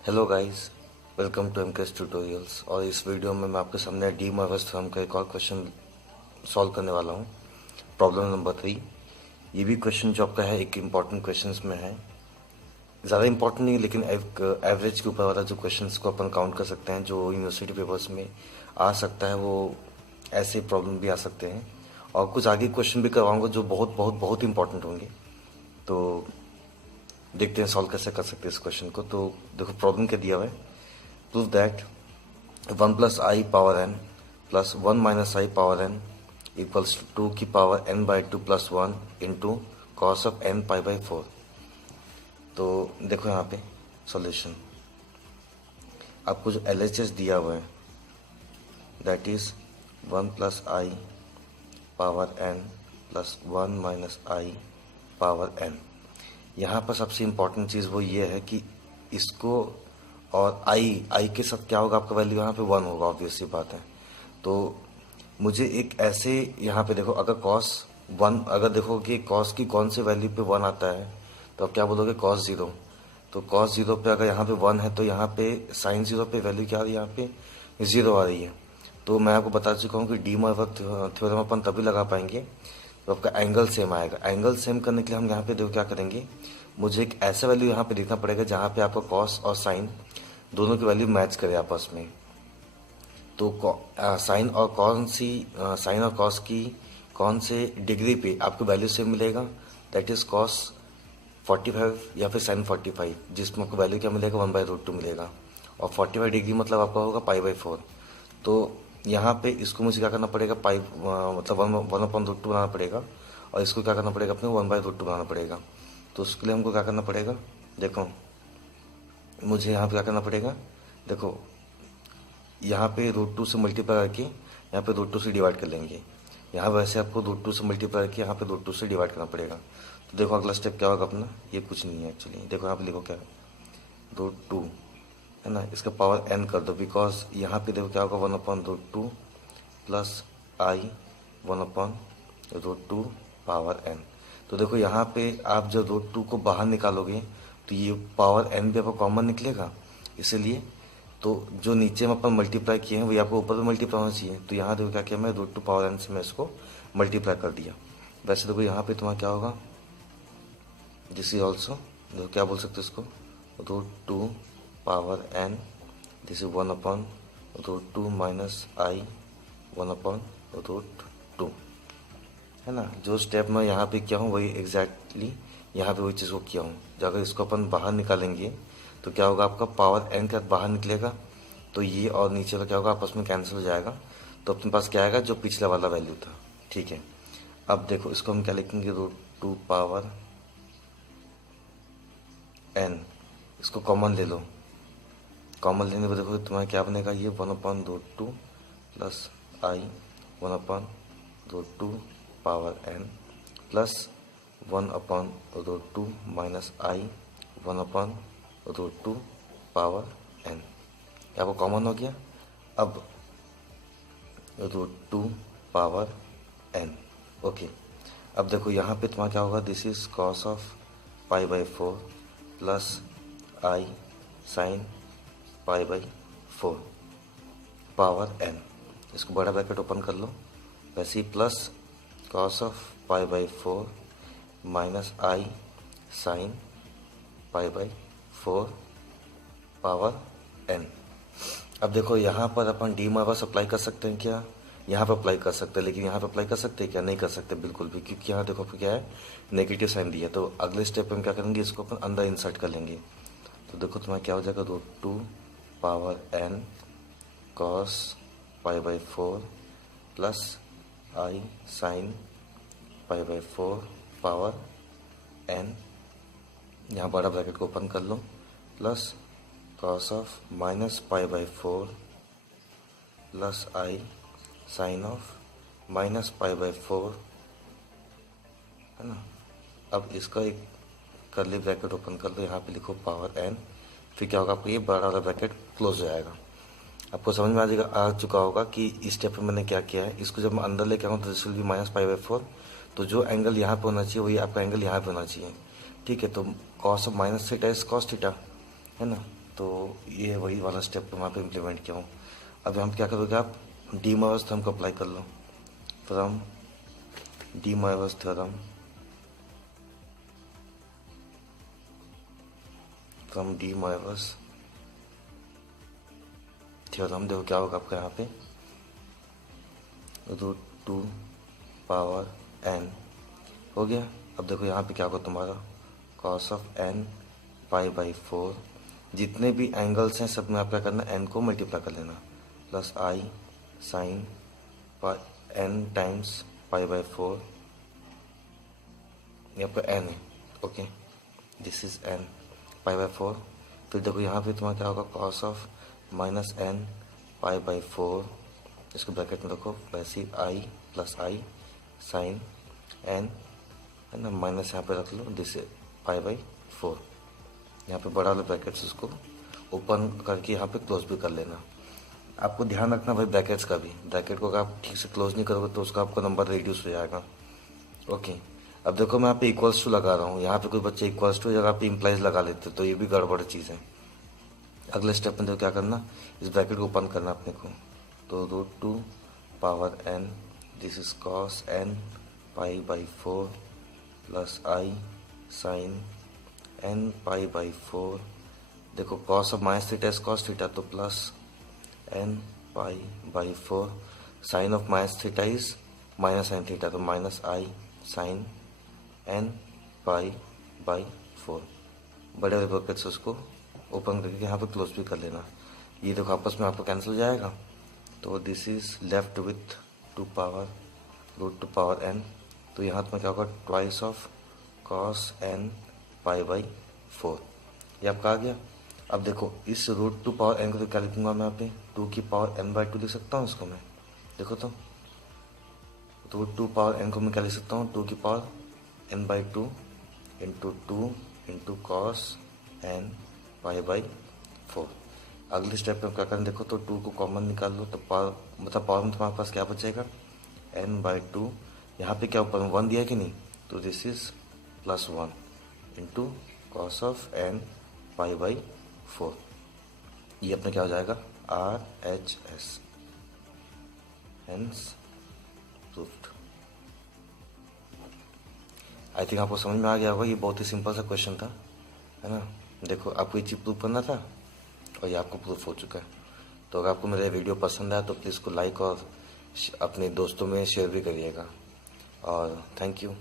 Hello guys, welcome to MKS tutorials. और इस video में मैं आपके सामने डी मार्वस थ्योरम का एक और क्वेश्चन सॉल्व करने वाला हूँ। Problem number 3। ये भी क्वेश्चन जो आपका है एक इम्पॉर्टेंट क्वेश्चंस में है, ज़्यादा इम्पॉर्टेंट नहीं लेकिन एवरेज के ऊपर वाला जो क्वेश्चंस को अपन काउंट कर सकते हैं, जो यूनिवर्सिटी पेपर्स में आ सकता है, वो ऐसे प्रॉब्लम भी आ सकते हैं। और कुछ आगे क्वेश्चन भी करवाऊंगा जो बहुत बहुत बहुत इंपॉर्टेंट होंगे। तो देखते हैं सॉल्व कैसे कर सकते हैं इस क्वेश्चन को। तो देखो प्रॉब्लम क्या दिया हुआ है। Prove that 1 plus i power n plus 1 minus i power n equals to 2 की power n by 2 plus 1 into cos of n pi by 4। तो देखो यहाँ पे सॉल्यूशन आपको जो LHS दिया हुआ है that is 1 plus i power n plus 1 minus i power n। यहाँ पर सबसे इम्पॉर्टेंट चीज़ वो ये है कि इसको और आई के साथ क्या होगा, आपका वैल्यू यहाँ पे 1 होगा, ऑब्वियस सी बात है। तो मुझे एक ऐसे यहाँ पे देखो, अगर कॉस 1, अगर देखो कि कॉस की कौन से वैल्यू पे 1 आता है तो आप क्या बोलोगे, कॉस 0। तो कॉस 0 पे अगर यहाँ पे 1 है तो यहाँ पे साइन 0 पे वैल्यू क्या आ रही है, यहाँ पे 0 आ रही है। तो मैं आपको बता चुका हूँ कि डी मार्वस थ्योरम अपन तभी लगा पाएंगे तो आपका एंगल सेम आएगा। एंगल सेम करने के लिए हम यहाँ पे देखो क्या करेंगे, मुझे एक ऐसा वैल्यू यहाँ पे देखना पड़ेगा जहाँ पे आपका कॉस और साइन दोनों की वैल्यू मैच करे आपस में। तो साइन और कॉस की कौन से डिग्री पे आपको वैल्यू सेम मिलेगा, दैट इज कॉस 45 या फिर साइन 45, जिसमें आपको वैल्यू क्या मिलेगा, 1/√2 मिलेगा। और 45 डिग्री मतलब आपका होगा π/4। तो यहाँ पे इसको मुझे क्या करना पड़ेगा, मतलब 1/√2 बनाना पड़ेगा, और इसको क्या करना पड़ेगा, अपने 1/√2 बनाना पड़ेगा। तो उसके लिए हमको क्या करना पड़ेगा, देखो मुझे यहाँ पे क्या करना पड़ेगा, देखो यहाँ पे √2 से मल्टीप्लाई करके यहाँ पे √2 से डिवाइड कर लेंगे। यहाँ वैसे आपको √2 से मल्टीप्लाई करके यहाँ पे √2 से डिवाइड करना पड़ेगा। तो देखो अगला स्टेप क्या होगा अपना, ये कुछ नहीं है एक्चुअली। देखो यहाँ पे लिखो क्या है, √2 है ना, इसका पावर n कर दो, बिकॉज यहाँ पे देखो क्या होगा, 1/√2 प्लस आई 1/√2 पावर n। तो देखो यहाँ पे आप जब √2 को बाहर निकालोगे तो ये पावर n भी आपको कॉमन निकलेगा, इसीलिए तो जो नीचे में अपन मल्टीप्लाई किए हैं वही आपको ऊपर में मल्टीप्लाई होना चाहिए। तो यहाँ देखो क्या किया मैं, √2 पावर n से मैं इसको मल्टीप्लाई कर दिया। वैसे देखो यहाँ पे तुम्हारा क्या होगा, दिस इज ऑल्सो, देखो क्या बोल सकते हो इसको, √2 power n, this is 1/√2 minus i 1/√2, है ना। जो स्टेप मैं यहाँ पे किया हूँ वही एग्जैक्टली यहाँ पे वही चीज़ को किया हूँ। जब अगर इसको अपन बाहर निकालेंगे तो क्या होगा, आपका पावर n का बाहर निकलेगा तो ये और नीचे का क्या होगा, आपस में कैंसिल हो जाएगा। तो अपने पास क्या आएगा, जो पिछला वाला वैल्यू था, ठीक है। अब देखो इसको हम क्या लिखेंगे, √2 पावर n, इसको कॉमन ले लो। कॉमन लेने पर देखो तुम्हारा क्या बनेगा, ये 1/√2 plus I 1/√2 power n plus 1/√2 minus i 1/√2 power n। आपको कॉमन हो गया। अब √2 पावर n, ओके। अब देखो यहाँ पे तुम्हारा क्या होगा, this is cos of π/4 plus i sine π/4 power n। इसको बड़ा ब्रैकेट ओपन कर लो, वैसे ही plus cos of π/4 minus i sine π/4 power n। अब देखो यहाँ पर अपन डी मार्वस अप्लाई कर सकते हैं क्या, यहाँ पर अप्लाई कर सकते हैं, लेकिन यहाँ पर अप्लाई कर सकते हैं क्या, नहीं कर सकते बिल्कुल भी, क्योंकि यहाँ देखो क्या है, नेगेटिव साइन दिया। तो अगले स्टेप में क्या करेंगे, इसको अपन अंदर इंसर्ट कर लेंगे। तो देखो तुम्हारा क्या हो जाएगा, √2 power n cos π/4 plus i sine π/4 power n। यहाँ बड़ा ब्रैकेट को ओपन कर लो, plus cos of minus π/4 plus i sine of minus π/4, है ना। अब इसका एक करली ब्रैकेट ओपन कर लो, यहाँ पे लिखो पावर n, फिर क्या होगा, आपको ये बड़ा वाला ब्रैकेट क्लोज हो जाएगा। आपको समझ में आ चुका होगा कि इस स्टेप में मैंने क्या किया है। इसको जब मैं अंदर लेके आऊँ तो दिस विल बी माइनस π/4, तो जो एंगल यहाँ पे होना चाहिए वही आपका एंगल यहाँ पे होना चाहिए, ठीक है। तो cos of minus theta is cos theta, है ना। तो ये वही वाला स्टेप वहाँ पे इम्प्लीमेंट किया हूँ। अब हम क्या करोगे, आप डी मोइरस थ्योरम को अप्लाई कर लो। From de Moivre's theorem, from de Moivre's theorem, देखो क्या होगा आपका यहाँ पे, √2 पावर n हो गया। अब देखो यहाँ पे क्या होगा तुम्हारा, cos ऑफ n π/4, जितने भी एंगल्स हैं सब में आप क्या करना, n को मल्टीप्लाई कर लेना, plus i sine n times π/4, यहाँ पर n है, ओके, दिस इज n π/4। फिर देखो यहाँ पे तुम्हारा क्या होगा, cos ऑफ -n π/4, इसको ब्रैकेट में रखो, वैसे i plus i sine n है ना, माइनस यहाँ पे रख लो, दिस π/4, यहाँ पे बड़ा लो ब्रैकेट्स, उसको ओपन करके यहाँ पे क्लोज भी कर लेना। आपको ध्यान रखना भाई ब्रैकेट्स का भी, ब्रैकेट को अगर आप ठीक से क्लोज नहीं करोगे तो उसका आपका नंबर रिड्यूस हो जाएगा। ओके, अब देखो मैं यहाँ पे इक्वल्स टू लगा रहा हूँ, यहाँ पे कोई बच्चे इक्वल्स टू अगर आप इम्प्लाइज लगा लेते तो ये भी गड़बड़ चीज़ है। अगले स्टेप में देखो क्या करना, इस ब्रैकेट को ओपन करना अपने को, तो √2 power n, this is cos n π/4 plus i sine n π/4, देखो cos of -θ is cos theta, तो plus n π/4, sine of -θ is -sin theta, तो माइनस i साइन n π/4, बड़े वाले ब्रैकेट से उसको ओपन करके यहाँ पे क्लोज भी कर लेना। ये देखो आपस में आपको कैंसिल हो जाएगा, तो this is left with 2 power √2 power n, तो यहाँ में क्या होगा, ट्वाइस ऑफ cos n π/4, ये आपका आ गया। अब देखो इस √2 पावर n को तो क्या लिखूंगा मैं यहाँ पे, 2 की पावर n/2 लिख सकता हूँ इसको मैं, देखो तो √2 पावर n को मैं क्या लिख सकता हूँ, 2 की power n/2 into 2 into cos n π/4। अगले स्टेप में क्या करें, देखो तो 2 को कॉमन निकाल लो, तो पावर मतलब पावर में तुम्हारे पास क्या बचेगा, n/2, यहाँ पे क्या ऊपर 1 दिया कि नहीं, तो this is +1 into cos of n π/4, ये अपना क्या हो जाएगा, RHS, hence proofed. I think आपको समझ में आ गया होगा, ये बहुत ही सिंपल सा क्वेश्चन था, है ना। देखो आपको ये चीज़ प्रूफ करना था और ये आपको प्रूफ हो चुका है। तो अगर आपको मेरा वीडियो पसंद आया तो प्लीज़ को लाइक और अपने दोस्तों में शेयर भी करिएगा, और थैंक यू।